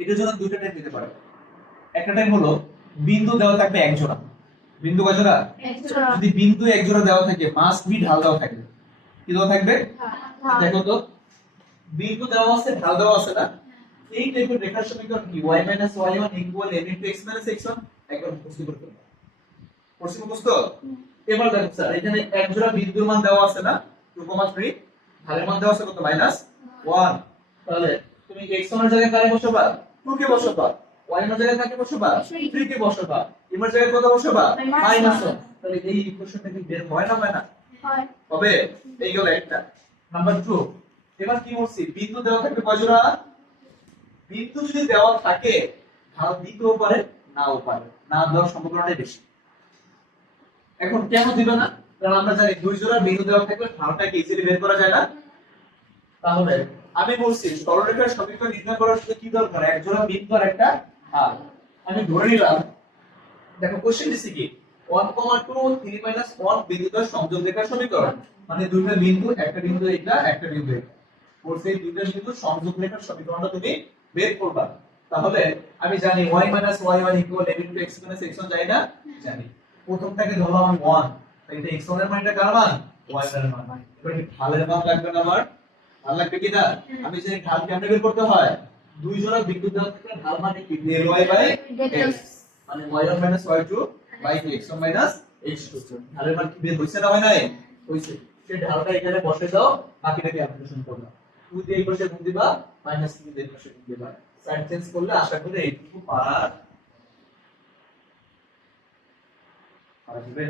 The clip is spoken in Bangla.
এটার জন্য দুইটা টাইপ দিতে পারে। একটা টাইপ হলো বিন্দু দেওয়া থাকবে এক জোড়া। বিন্দু কয় জোড়া? এক জোড়া। যদি বিন্দু এক জোড়া দেওয়া থাকে মাস্ট বি ঢাল দেওয়া থাকবে। কি দেওয়া থাকবে? দেখো তো বিন্দু দেওয়া আছে ঢাল দেওয়া আছে না, এই টাইপের রেখার সমীকরণ কি y y1 m x x1 একবার মুখস্থ করে ফেলবো। করছি মুখস্থ? এবার দেখো স্যার এখানে এক জোড়া বিন্দুর মান দেওয়া আছে না 2,3, ঢালের মান দেওয়া আছে কত? -1। তাহলে তুমি x1 এর জায়গায় কারে বসাবা? 2 কে বসাবা। y এর জায়গায় কাকে বসাবা? 3 কে বসাবা। এর জায়গায় কত বসাবা? -1। তাহলে এই ইকুয়েশনটা কি বের হয় না হয় না? হয়। হবে। এই গেল একটা। নাম্বার 2, এবার কি বলছি? বিন্দু দেওয়া থাকবে কয় জোড়া? বিন্দু যদি দেওয়া থাকে ঢাল দিতেও পারে নাও পারে, না দেওয়ার সম্ভাবনাটাই বেশি। এখন কেন দিবে না? কারণ আমরা জানি দুই জোড়া বিন্দু দেওয়া থাকলে ঢালটা কি ইজিলি বের করা যায় না। তাহলে আমি বলছি সরলরেখার সমীকরণ নির্ণয় করার জন্য কি দরকার? এক জোড়া বিন্দু আর একটা ঢাল। আমি ধরে নিলাম, দেখো কোশ্চেন দিছি কি 1,2 3 1 বিন্দুদ্বয় সংযোগ রেখার সমীকরণ, মানে দুইটা বিন্দু, একটা বিন্দু এটা একটা বিন্দু এটা, ওর সেই দুইটা বিন্দু সংযোগ রেখার সমীকরণটা তুমি বের করবা। তাহলে আমি জানি y y1 x x1 জানি না? জানি। প্রথমটাকে ধরলাম আমি 1, তাই এটা x1 এর মানটা কার মান? y এর মান। এবার কি ঢালের মান লাগবে না আমার? ঢাল লাগবে কি না? আমি জানি ঢাল কেমনে বের করতে হয়। দুই জোড়া বিন্দু দেওয়া থাকলে ঢাল মানে কি? del y বাই x, মানে y1 y2 by x1 x2। ঢালের মান কি বের হইছে না হয় নাই? হইছে। সেই ঢালটা এখানে বসে দাও, বাকিটাকে অ্যাপ্লিকেশন করবা। 2 দিয়ে এই পাশে গুণ দিবা, -3 দিয়ে এই পাশে গুণ দিবা। সাইড চেঞ্জ করলে আশা করি এইটুকু পারা যাবে।